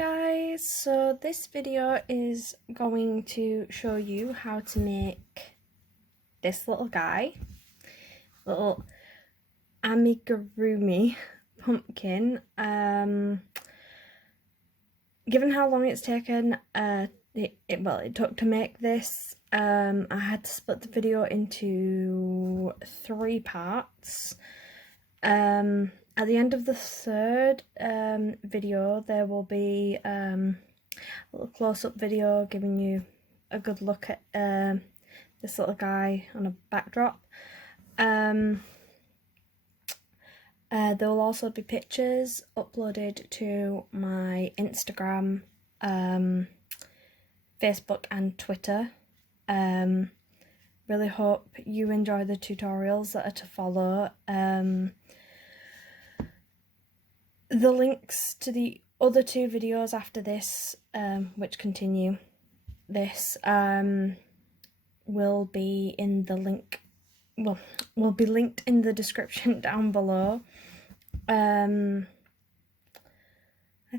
Guys, so this video is going to show you how to make this little guy, little Amigurumi pumpkin. Given how long it's taken, it took to make this, I had to split the video into 3 parts. At the end of the third video, there will be a little close-up video giving you a good look at this little guy on a backdrop. There will also be pictures uploaded to my Instagram, Facebook and Twitter. Really hope you enjoy the tutorials that are to follow. The links to the other 2 videos after this, which continue this, will be in the link, will be linked in the description down below. I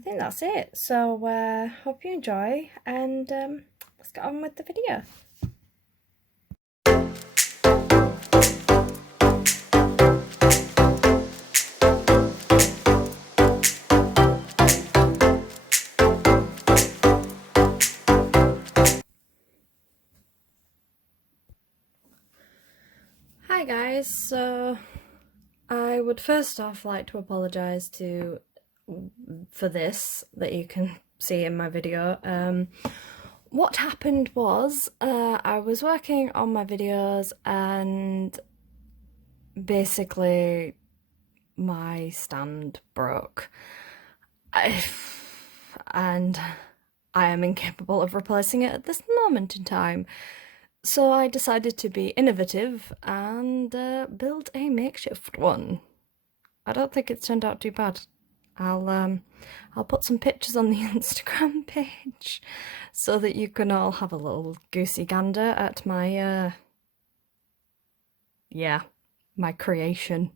think that's it. So hope you enjoy, and let's get on with the video. Hi guys, so I would first off like to apologise for this that you can see in my video. What happened was I was working on my videos and basically my stand broke, and I am incapable of replacing it at this moment in time. So I decided to be innovative and build a makeshift one. I don't think it's turned out too bad. I'll put some pictures on the Instagram page so that you can all have a little goosey gander at my my creation.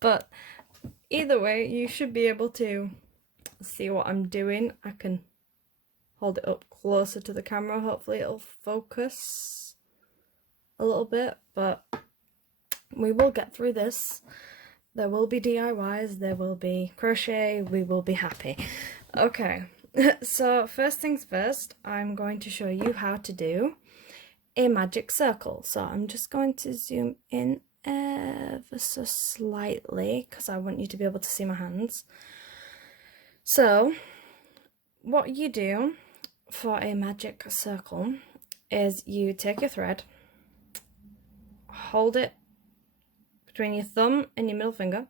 But either way, you should be able to see what I'm doing. I can hold it up closer to the camera, hopefully it'll focus a little bit, but we will get through this. There will be DIYs, there will be crochet, we will be happy. Okay, so first things first, I'm going to show you how to do a magic circle. So I'm just going to zoom in ever so slightly because I want you to be able to see my hands. So what you do for a magic circle is you take your thread, hold it between your thumb and your middle finger,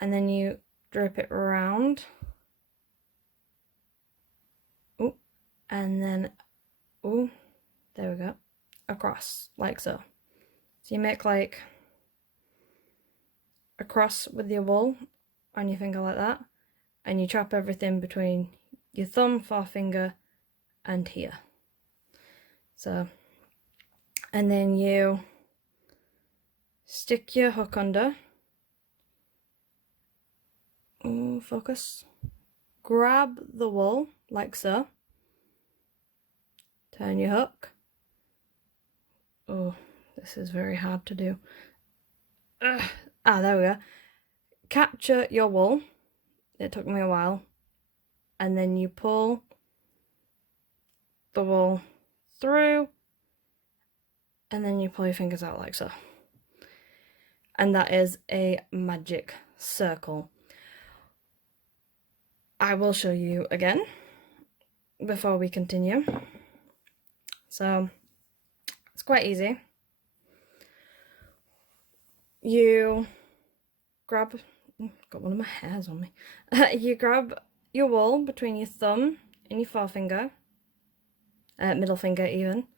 and then you drape it around, and then there we go, across like so. So you make like a cross with your wool on your finger like that, and you trap everything between your thumb, forefinger, and here. So, and then you stick your hook under. Focus. Grab the wool like so. Turn your hook. Oh, this is very hard to do. There we go. Capture your wool. It took me a while. And then you pull the wool through, and then you pull your fingers out like so. And that is a magic circle. I will show you again before we continue. So it's quite easy. You grab, got one of my hairs on me. You grab your wool between your thumb and your forefinger, middle finger even,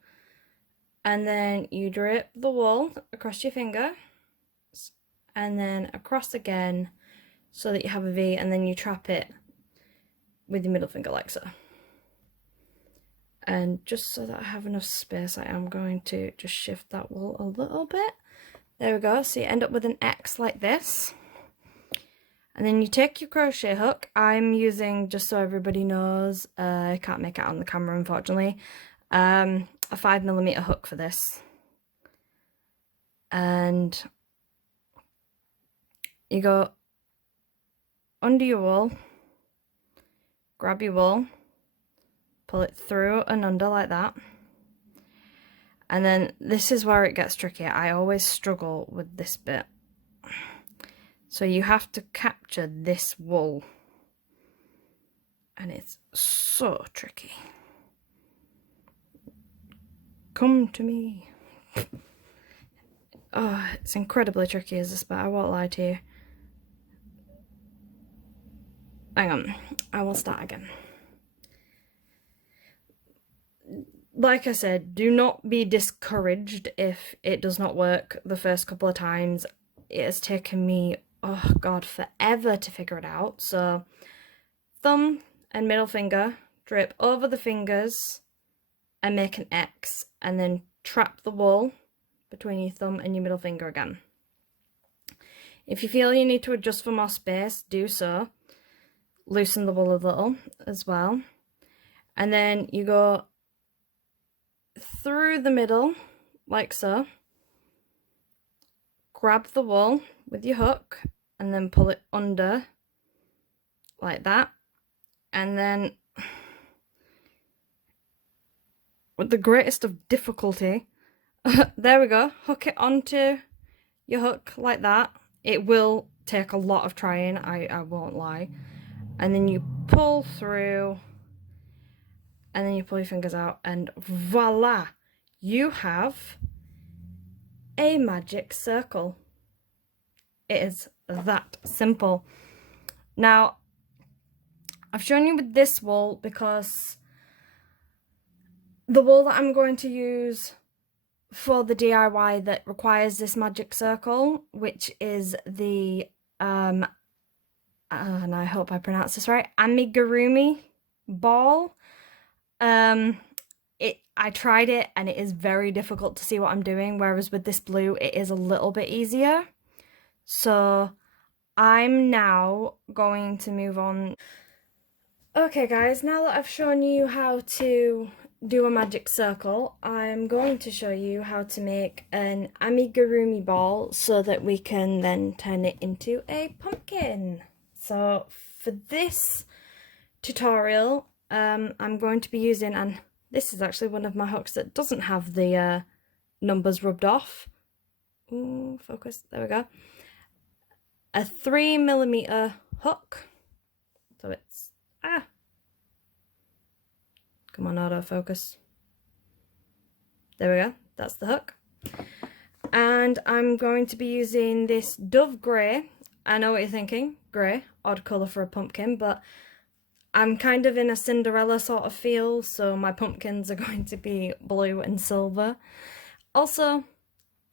and then you drape the wool across your finger and then across again so that you have a V, and then you trap it with your middle finger like so. And just so that I have enough space, I am going to just shift that wool a little bit. There we go. So you end up with an X like this. And then you take your crochet hook. I'm using, just so everybody knows, I can't make it on the camera unfortunately, a 5mm hook for this. And you go under your wool, grab your wool, pull it through and under like that. And then this is where it gets tricky. I always struggle with this bit. So you have to capture this wool. And it's so tricky. Come to me. Oh, it's incredibly tricky as this bit, I won't lie to you. Hang on, I will start again. Like I said, do not be discouraged if it does not work the first couple of times. It has taken me, oh god, forever to figure it out. So, thumb and middle finger, drape over the fingers and make an X, and then trap the wool between your thumb and your middle finger again. If you feel you need to adjust for more space, do so. Loosen the wool a little as well. And then you go through the middle, like so. Grab the wool with your hook and then pull it under, like that. And then, with the greatest of difficulty, there we go, hook it onto your hook like that. It will take a lot of trying, I won't lie. And then you pull through, and then you pull your fingers out, and voila, you have a magic circle. It is that simple. Now, I've shown you with this wool because the wool that I'm going to use for the DIY that requires this magic circle, which is the and I hope I pronounce this right, Amigurumi ball. I tried it and it is very difficult to see what I'm doing, whereas with this blue it is a little bit easier. So I'm now going to move on. Okay guys, now that I've shown you how to do a magic circle, I'm going to show you how to make an amigurumi ball so that we can then turn it into a pumpkin. So for this tutorial, I'm going to be using, and this is actually one of my hooks that doesn't have the numbers rubbed off. Ooh, focus, there we go. A 3mm hook. So it's, come on, autofocus. There we go, that's the hook. And I'm going to be using this Dove Grey. I know what you're thinking, grey, odd colour for a pumpkin, but I'm kind of in a Cinderella sort of feel, so my pumpkins are going to be blue and silver. Also,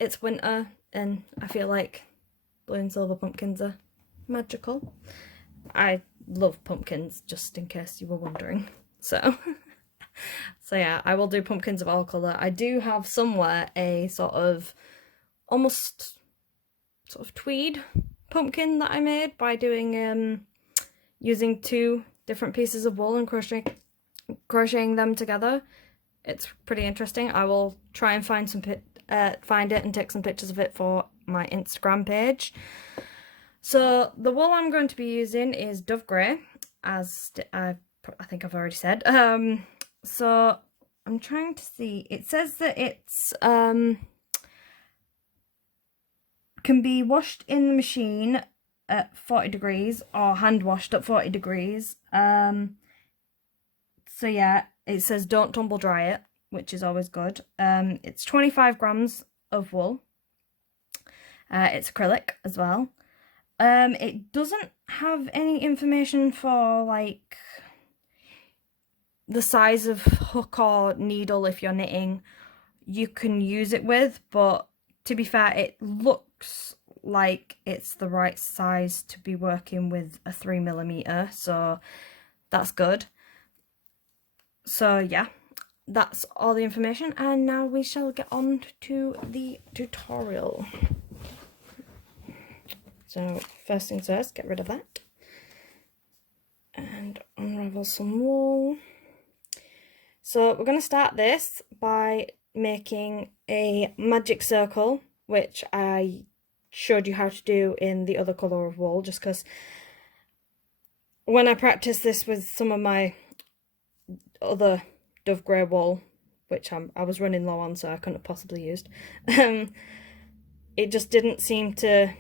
it's winter, and I feel like blue and silver pumpkins are magical. I love pumpkins, just in case you were wondering. So yeah, I will do pumpkins of all colour. I do have somewhere a sort of almost sort of tweed pumpkin that I made by doing using 2 different pieces of wool and crocheting them together. It's pretty interesting. I will try and find find it and take some pictures of it for my Instagram page. So the wool I'm going to be using is Dove Grey, as I think I've already said. So I'm trying to see. It says that it's can be washed in the machine at 40 degrees or hand washed at 40 degrees. So yeah, it says don't tumble dry it, which is always good. It's 25 grams of wool. It's acrylic as well. It doesn't have any information for like the size of hook or needle if you're knitting you can use it with, but to be fair, it looks like it's the right size to be working with a 3mm, so that's good. So yeah, that's all the information, and now we shall get on to the tutorial. So first things first, get rid of that. And unravel some wool. So we're going to start this by making a magic circle, which I showed you how to do in the other colour of wool, just because when I practiced this with some of my other dove grey wool, which I was running low on, so I couldn't have possibly used, it just didn't seem to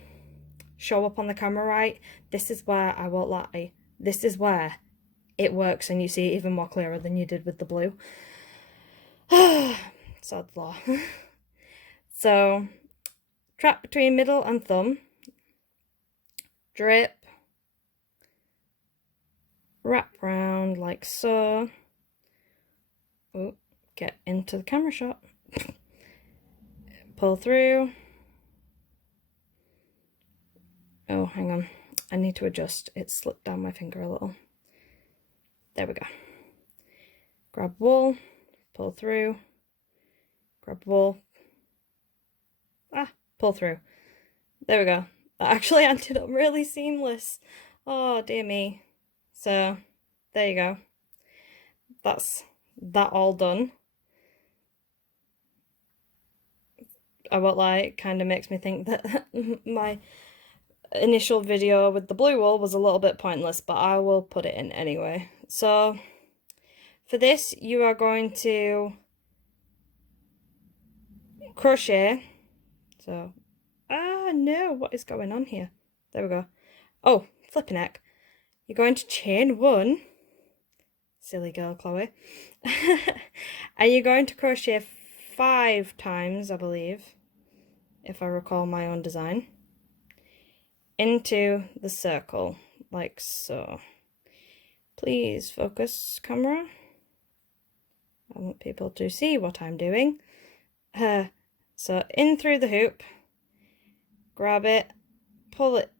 show up on the camera right. This is where, I won't lie, this is where it works and you see it even more clearer than you did with the blue. Sod law. So, trap between middle and thumb, drip, wrap round like so. Oh, get into the camera shot. Pull through. Oh, hang on. I need to adjust. It slipped down my finger a little. There we go. Grab wool, pull through. Grab wool. Pull through. There we go. That actually ended up really seamless. Oh, dear me. So, there you go. That's that all done. I won't lie, it kind of makes me think that my initial video with the blue wool was a little bit pointless, but I will put it in anyway. So, for this, you are going to crochet. So, no, what is going on here? There we go. Oh, flipping heck. You're going to chain one. Silly girl, Chloe. And you're going to crochet 5 times, I believe, if I recall my own design, into the circle, like so. Please focus, camera. I want people to see what I'm doing. So in through the hoop, grab it, pull it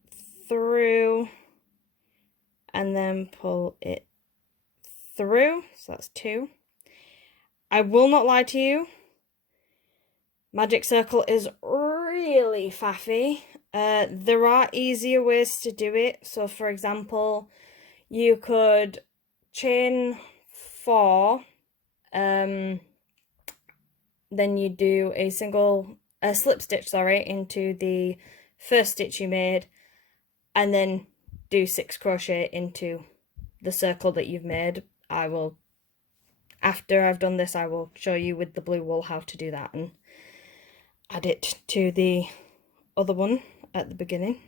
through, and then pull it through. So that's 2. I will not lie to you, magic circle is really faffy. There are easier ways to do it. So for example, you could chain 4, then you do a slip stitch, into the first stitch you made, and then do 6 crochet into the circle that you've made. After I've done this, I will show you with the blue wool how to do that and add it to the other one at the beginning.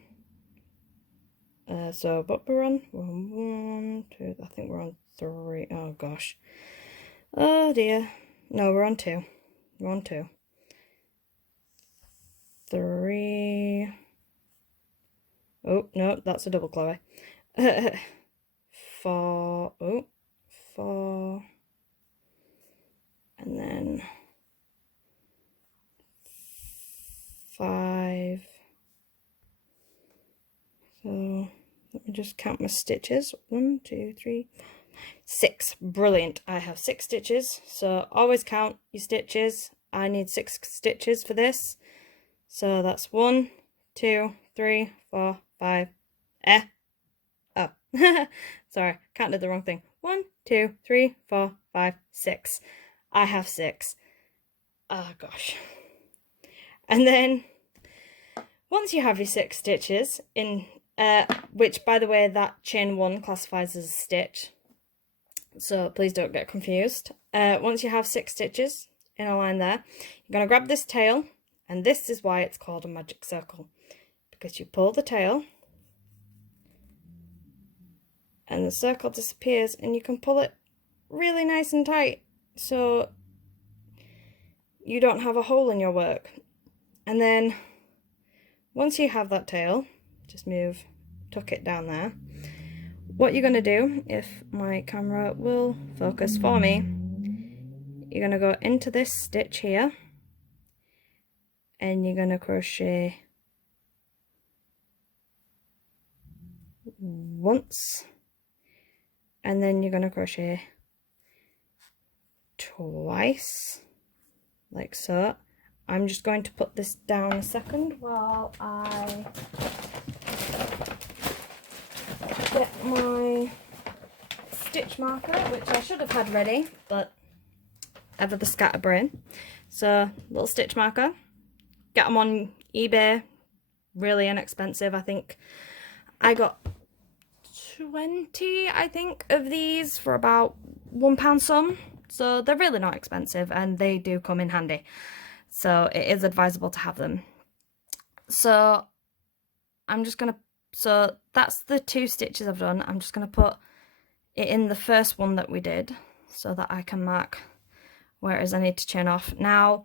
So what we're on? We're on 1, 2, I think we're on 3. Oh gosh. Oh dear. No, we're on 2. We're on 2. 3. Oh, no, that's a double, Chloe. 4. Oh, 4. And then 5. So let me just count my stitches. 1, 2, 3, 6. Brilliant. I have 6 stitches. So always count your stitches. I need 6 stitches for this. So that's 1, 2, 3, 4, 5. Oh, sorry, counted the wrong thing. 1, 2, 3, 4, 5, 6. I have 6. Oh gosh. And then once you have your 6 stitches in, which by the way, that chain 1 classifies as a stitch, so please don't get confused. Once you have 6 stitches in a line there, you're going to grab this tail, and this is why it's called a magic circle, because you pull the tail and the circle disappears, and you can pull it really nice and tight so you don't have a hole in your work. And then once you have that tail, just tuck it down there. What you're going to do, if my camera will focus for me, you're going to go into this stitch here, and you're going to crochet once, and then you're going to crochet twice, like so. I'm just going to put this down a second while I my stitch marker, which I should have had ready, but ever the scatterbrain. So, little stitch marker. Get them on eBay, really inexpensive. I think I got 20, I think, of these for about £1 some. So they're really not expensive, and they do come in handy. So it is advisable to have them. So I'm just gonna, so that's the 2 stitches I've done. I'm just gonna put it in the first one that we did so that I can mark where it is I need to chain off. Now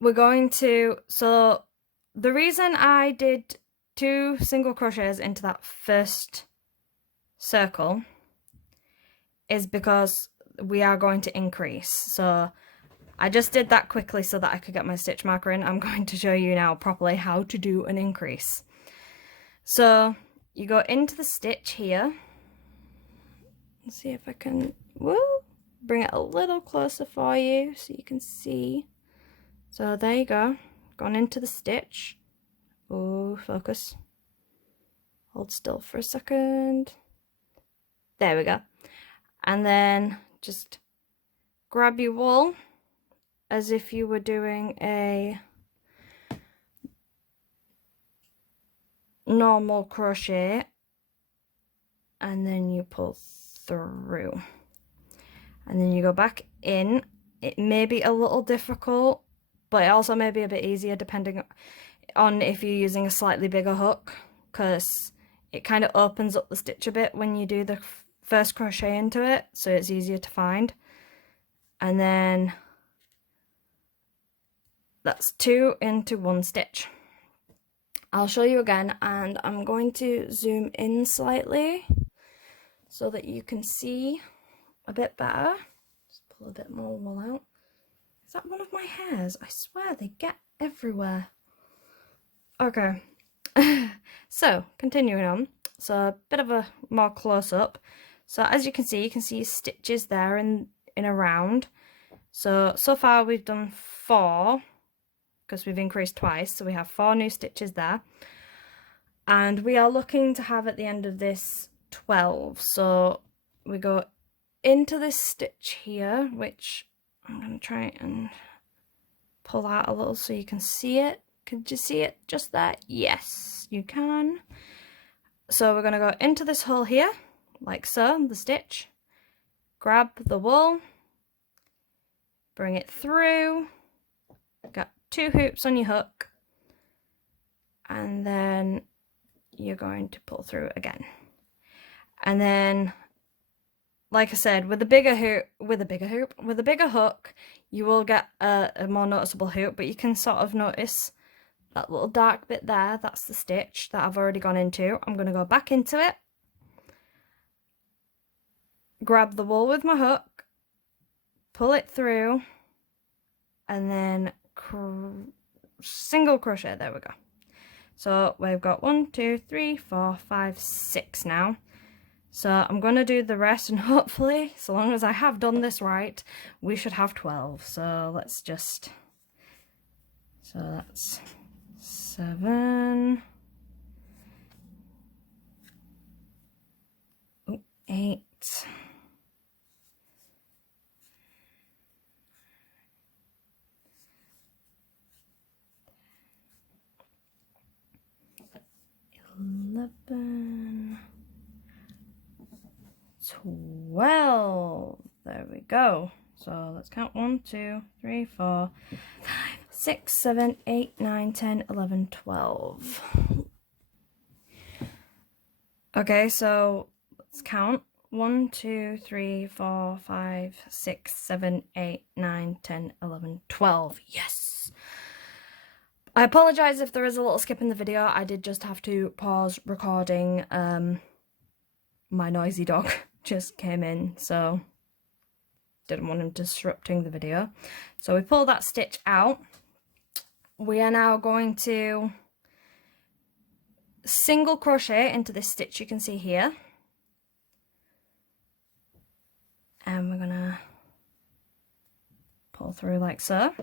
we're going to, so the reason I did 2 single crochets into that first circle is because we are going to increase. So I just did that quickly so that I could get my stitch marker in. I'm going to show you now properly how to do an increase. So you go into the stitch here. Let's see if I can bring it a little closer for you so you can see. So there you go, gone into the stitch. Oh, focus. Hold still for a second. There we go. And then just grab your wool as if you were doing a normal crochet, and then you pull through. And then you go back in. It may be a little difficult, but it also may be a bit easier depending on if you're using a slightly bigger hook, because it kind of opens up the stitch a bit when you do the first crochet into it, so it's easier to find. And then that's 2 into 1 stitch. I'll show you again, and I'm going to zoom in slightly so that you can see a bit better. Just pull a bit more wool out. Is that one of my hairs? I swear they get everywhere. Okay, so continuing on, so a bit of a more close up. So as you can see stitches there in a round. So far we've done 4, because we've increased twice, so we have 4 new stitches there. And we are looking to have at the end of this 12. So we go into this stitch here, which I'm going to try and pull out a little so you can see it. Could you see it just there? Yes, you can. So we're going to go into this hole here, like so, the stitch. Grab the wool, bring it through, got 2 hoops on your hook, and then you're going to pull through again. And then, like I said, with a bigger hook, you will get a more noticeable hoop, but you can sort of notice that little dark bit there. That's the stitch that I've already gone into. I'm going to go back into it, grab the wool with my hook, pull it through, and then single crochet. There we go. So we've got 1, 2, 3, 4, 5, 6 now. So I'm going to do the rest, and hopefully, so long as I have done this right, we should have 12. So let's just, so that's 7, 8, 11, 12. There we go. So let's count 1, 2, 3, 4, 5, 6, 7, 8, 9, 10, 11, 12. Okay, so let's count 1, 2, 3, 4, 5, 6, 7, 8, 9, 10, 11, 12. Yes! I apologise if there is a little skip in the video. I did just have to pause recording. My noisy dog just came in, so didn't want him disrupting the video. So we pull that stitch out. We are now going to single crochet into this stitch you can see here. And we're gonna pull through like so.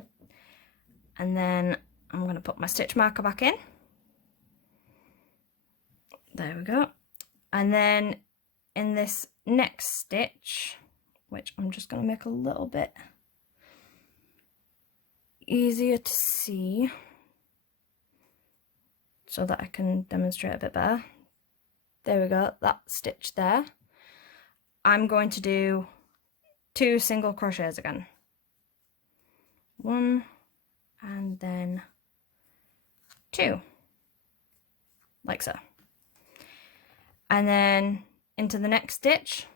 And then I'm gonna put my stitch marker back in. There we go. And then in this next stitch, which I'm just going to make a little bit easier to see so that I can demonstrate a bit better. There we go, that stitch there. I'm going to do 2 single crochets again. 1 and then 2, like so. And then into the next stitch,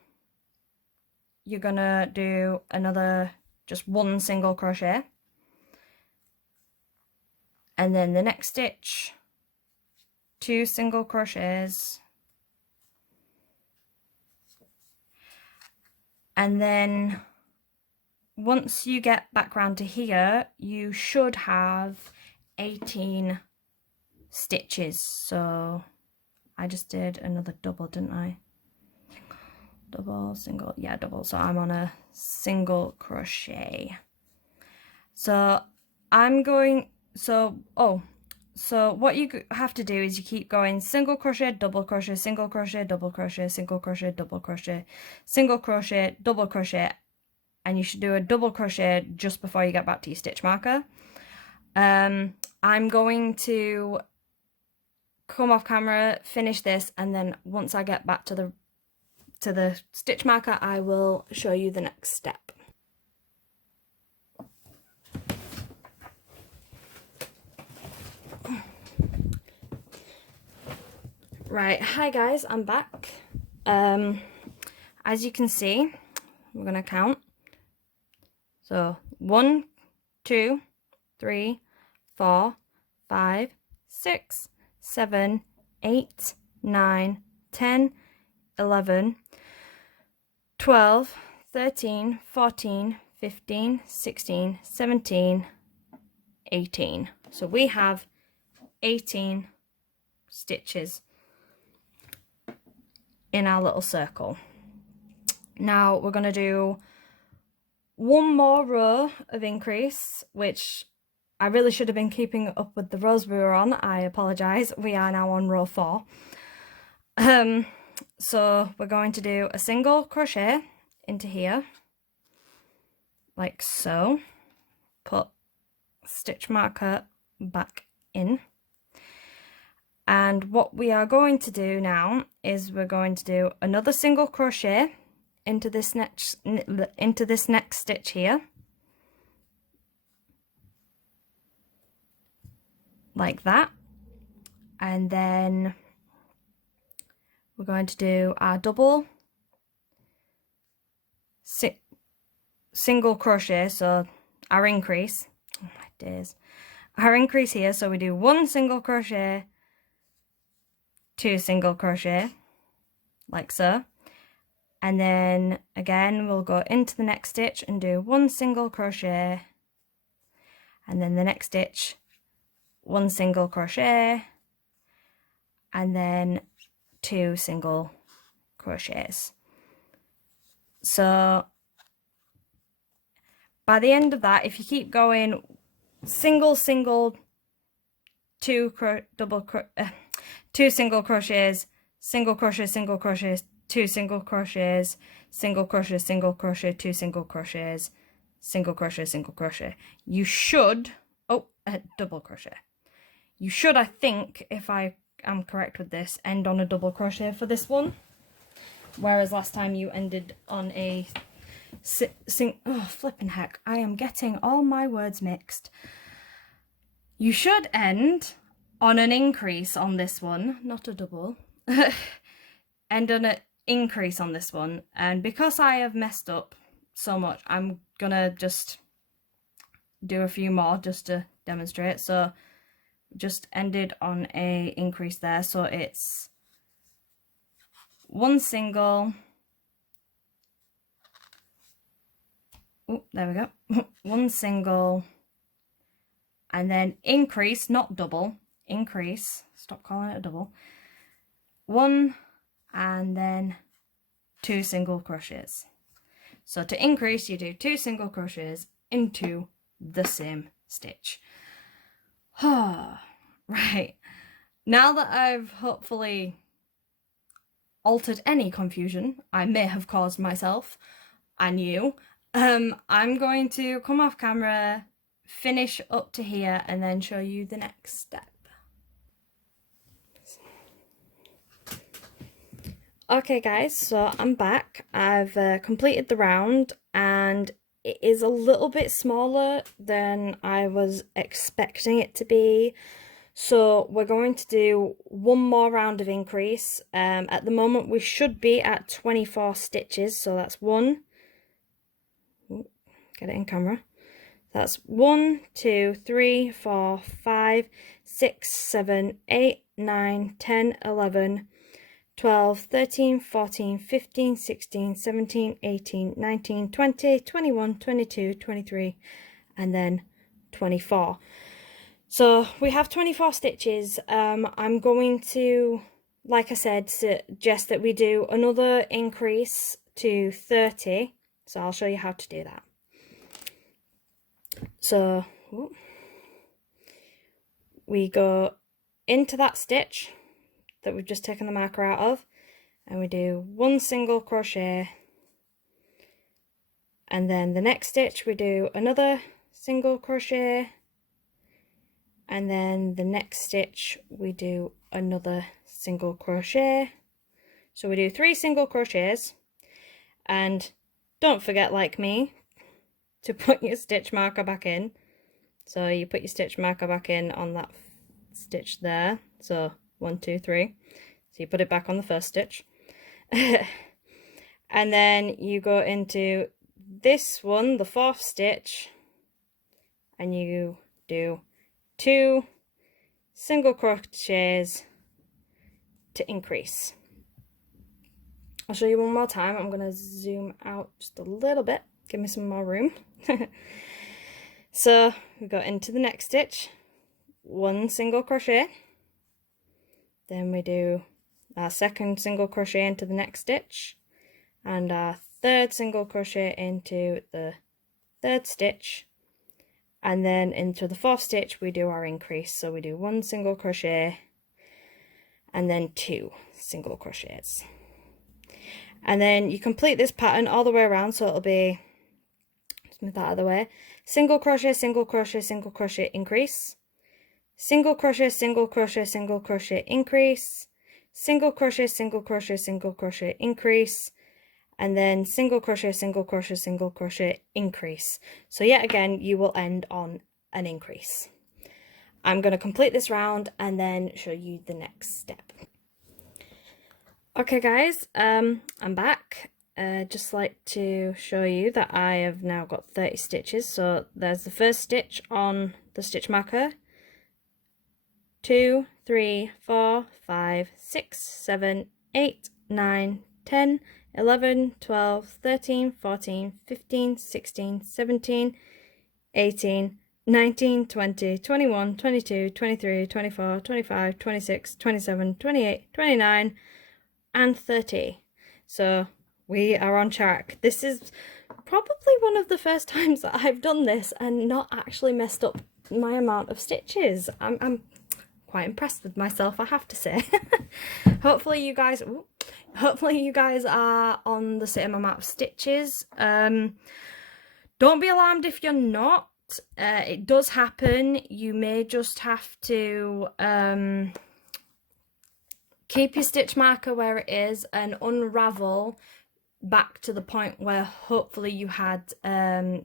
you're gonna do another just 1 single crochet. And then the next stitch, 2 single crochets. And then once you get back round to here, you should have 18 stitches. So I just did another double, didn't I? Double, single, yeah, double. So I'm on a single crochet. So I'm going, so what you have to do is you keep going single crochet, double crochet, single crochet, double crochet, single crochet, double crochet, single crochet, double crochet, and you should do a double crochet just before you get back to your stitch marker. I'm going to come off camera, finish this, and then once I get back to the stitch marker, I will show you the next step. Right, hi guys, I'm back. As you can see, we're gonna count. So 1, 2, 3, 4, 5, 6, 7, 8, 9, 10, 11, 12, 13, 14, 15, 16, 17, 18. So we have 18 stitches in our little circle. Now we're going to do one more row of increase, which I really should have been keeping up with the rows we were on. I apologise. We are now on row 4. So we're going to do a single crochet into here, like so. Put stitch marker back in. And what we are going to do now is we're going to do another single crochet into this next stitch here, like that. And then we're going to do our double single crochet, so our increase, oh my days, our increase here. So we do 1 single crochet, 2 single crochet, like so. And then again we'll go into the next stitch and do 1 single crochet, and then the next stitch 1 single crochet, and then 2 single crochets. So by the end of that, if you keep going single, 2 single crochets, single crochet, single crochet, 2 single crochets, single crochet, single crochet, 2 single crochets, single crochet, single crochet, you should, double crochet, you should, I think, if I am correct with this, end on a double crochet for this one, whereas last time you ended on a oh flipping heck, I am getting all my words mixed. You should end on an increase on this one, not a double. End on an increase on this one, and because I have messed up so much, I'm gonna just do a few more just to demonstrate. So just ended on a increase there, so it's 1 single, oh there we go, 1 single, and then increase, not double, increase, stop calling it a double, 1 and then 2 single crochets. So to increase, you do 2 single crochets into the same stitch. Right, now that I've hopefully altered any confusion I may have caused myself and you, I'm going to come off camera, finish up to here, and then show you the next step. Okay guys, so I'm back. I've completed the round and it is a little bit smaller than I was expecting it to be. So we're going to do one more round of increase. At the moment we should be at 24 stitches, so that's one. Ooh, get it in camera. That's 1, 2, 3, 4, 5, 6, 7, 8, 9, 10, 11, 12, 13, 14, 15, 16, 17, 18, 19, 20, 21, 22, 23, and then 24. So we have 24 stitches. I'm going to, like I said, suggest that we do another increase to 30. So I'll show you how to do that. So we go into that stitch that we've just taken the marker out of, and we do one single crochet, and then the next stitch we do another single crochet, and then the next stitch we do another single crochet. So we do 3 single crochets, and don't forget, like me, to put your stitch marker back in. So you put your stitch marker back in on that stitch there, so 1, 2, 3. So you put it back on the first stitch. And then you go into this one, the 4th stitch, and you do 2 single crochets to increase. I'll show you one more time. I'm going to zoom out just a little bit, give me some more room. So we go into the next stitch, 1 single crochet, then we do our 2nd single crochet into the next stitch, and our 3rd single crochet into the 3rd stitch, and then into the 4th stitch we do our increase. So we do 1 single crochet and then 2 single crochets, and then you complete this pattern all the way around. So it'll be, let's move that out of the way, single crochet, single crochet, single crochet, increase, single crochet, single crochet, single crochet, increase, single crochet, single crochet, single crochet, increase, and then single crochet, single crochet, single crochet, increase. So yet again you will end on an increase. I'm going to complete this round and then show you the next step. Okay guys, I'm back. Just like to show you that I have now got 30 stitches. So there's the first stitch on the stitch marker, 2, 3, 4, 5, 6, 7, 8, 9, 10, 11, 12, 13, 14, 15, 16, 17, 18, 19, 20, 21, 22, 23, 24, 25, 26, 27, 28, 29, and 30. So we are on track. This is probably one of the first times that I've done this and not actually messed up my amount of stitches. I'm quite impressed with myself, I have to say. Hopefully you guys are on the same amount of stitches. Don't be alarmed if you're not. It does happen. You may just have to keep your stitch marker where it is and unravel back to the point where hopefully you had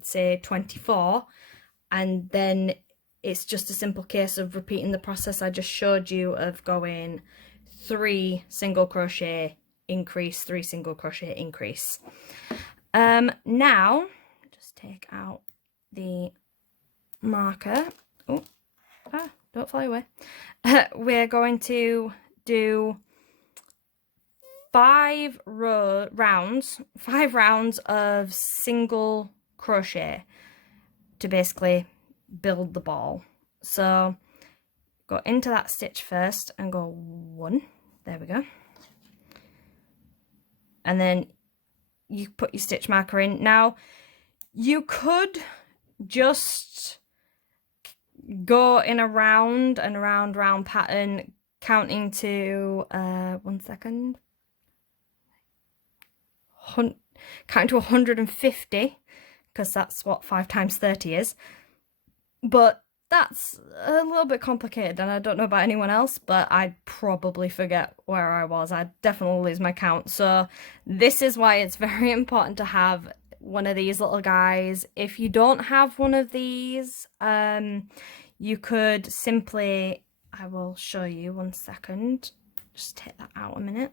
say 24, and then it's just a simple case of repeating the process I just showed you of going 3 single crochet, increase, 3 single crochet, increase. Now just take out the marker. Oh, don't fly away. We're going to do 5 rounds of single crochet to basically build the ball. So go into that stitch first and go 1, there we go, and then you put your stitch marker in. Now you could just go in a round and round pattern, counting to 1 second, count to 150, because that's what 5 times 30 is. But that's a little bit complicated, and I don't know about anyone else, but I'd probably forget where I was. I'd definitely lose my count. So this is why it's very important to have one of these little guys. If you don't have one of these, you could simply, I will show you, 1 second. Just take that out a minute.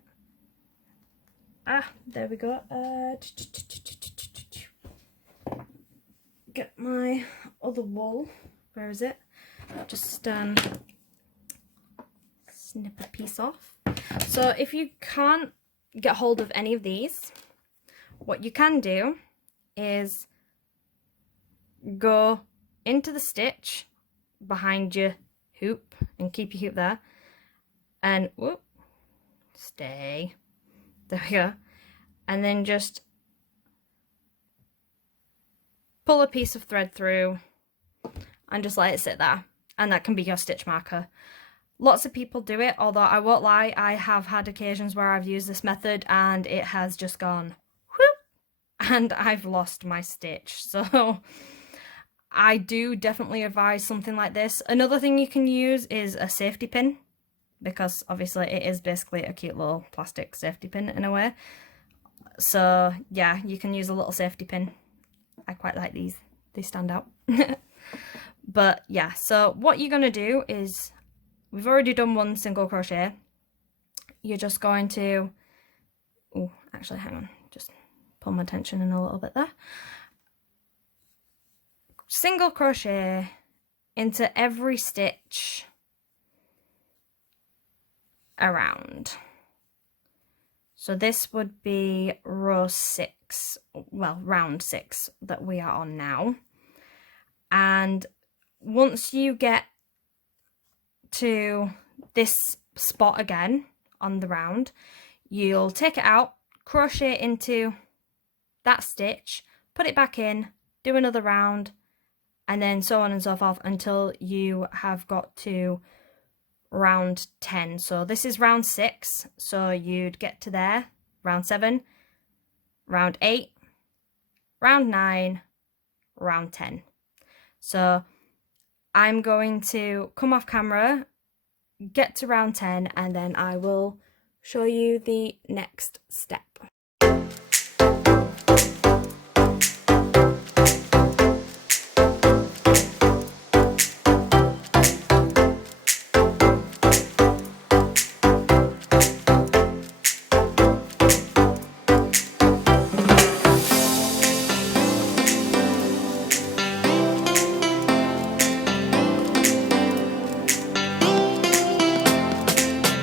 Ah, there we go. Get my other wool. Where is it? Just snip a piece off. So if you can't get hold of any of these, what you can do is go into the stitch behind your hoop and keep your hoop there, and whoop, stay. There we go. And then just pull a piece of thread through and just let it sit there, and that can be your stitch marker. Lots of people do it, although I won't lie, I have had occasions where I've used this method and it has just gone whoop, and I've lost my stitch. So I do definitely advise something like this. Another thing you can use is a safety pin, because obviously it is basically a cute little plastic safety pin in a way. So yeah, you can use a little safety pin. I quite like these, they stand out. But yeah, so what you're going to do is, we've already done 1 single crochet. You're just going to, oh, actually hang on, just pull my tension in a little bit there. Single crochet into every stitch around. So this would be row 6, well, round 6 that we are on now. And once you get to this spot again on the round, you'll take it out, crochet into that stitch, put it back in, do another round, and then so on and so forth until you have got to round 10. So this is round 6, so you'd get to there, round 7, round 8, round 9, round 10. So I'm going to come off camera, get to round 10, and then I will show you the next step.